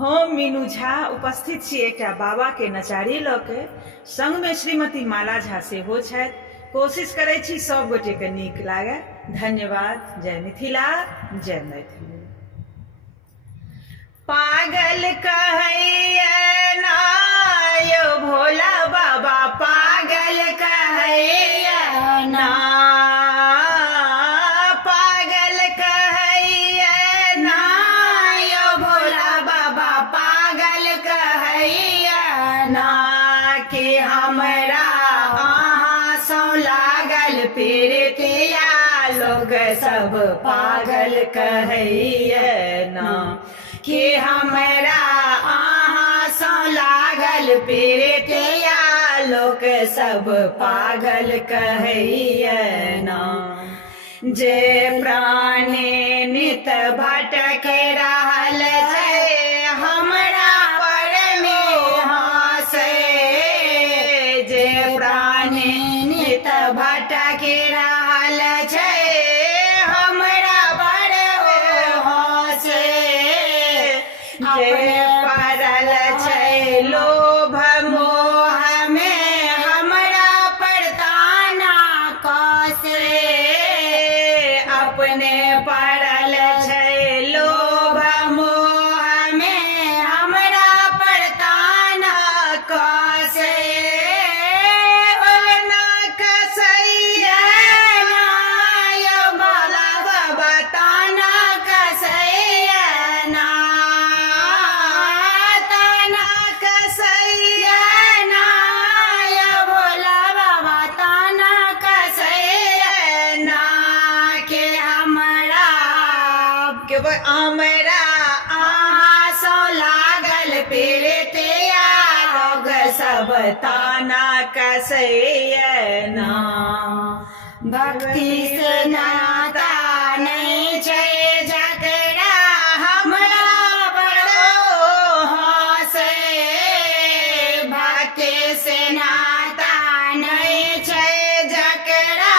हम मीनू झा उपस्थित छी एकटा बाबा के नचारी ल के, संग में श्रीमती माला झा सेहो छथि। कोशिश करै छी सब गोटे के नीक लागे। धन्यवाद। जय मिथिला, जय मैथिली। पागल कहैया ना यो भोला बाबा, पागल कहैया ना, पागल कहैया ना यो भोला बाबा, पागल कहैया ना कि हमरा अहाँ सौ लागल पीरतिया, लोग सब पागल कहैया ना कि हमरा अहाँ सौ लागल पीरतिया, लोग सब पागल कहैया ना। जे प्राणी नित भटक रहल छै, हमरा पर में हँसे, जे प्राणी नित भटक रहल छै, हमरा पर हँसे, जे पड़ल छै लोभ मोह में, हमरा पर ताना कसे, अपने पड़ल छै लोभ मोह में, हमरा पर ताना कसे, ओलना कसैया ना यो भोला बाबा, ताना कसैया ना, ताना कसैया ना यो भोला बाबा, ताना कसैया ना के हमरा अहाँ सौ लागल पीरतिया, लोग सब ताना कसैया ना। भक्ति से नाता नहीं छै जकरा, हमरा बड़ो हँसे, भक्ति से नाता नहीं छै जकरा,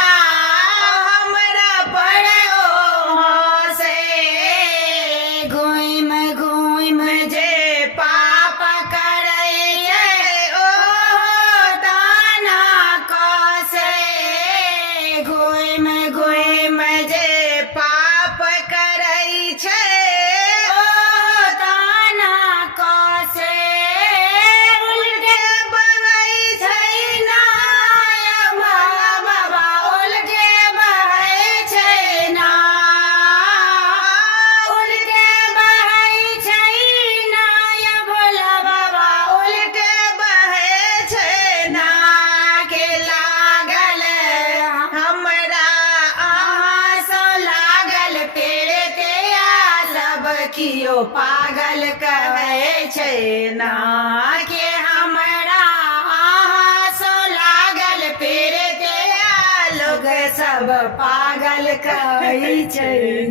हमरा बड़ो हँसे, घुम घुम जे पाप करै छै, ओ ताना कसे, घुम घुम जे पाप करै छै, ओ ताना कसे, उल्टे बहै छै ना यो भोला बाबा, उल्टे बहै छै ना, उल्टे बहै छै ना यो भोला बाबा, उल्टे बहै छै ना के लागल हमरा अहाँ सौ लागल पीरतिया, सब कियो पागल कहै छै ना के हमरा अहाँ सौ लागल पीरतिया, लोग सब पागल कहै छै।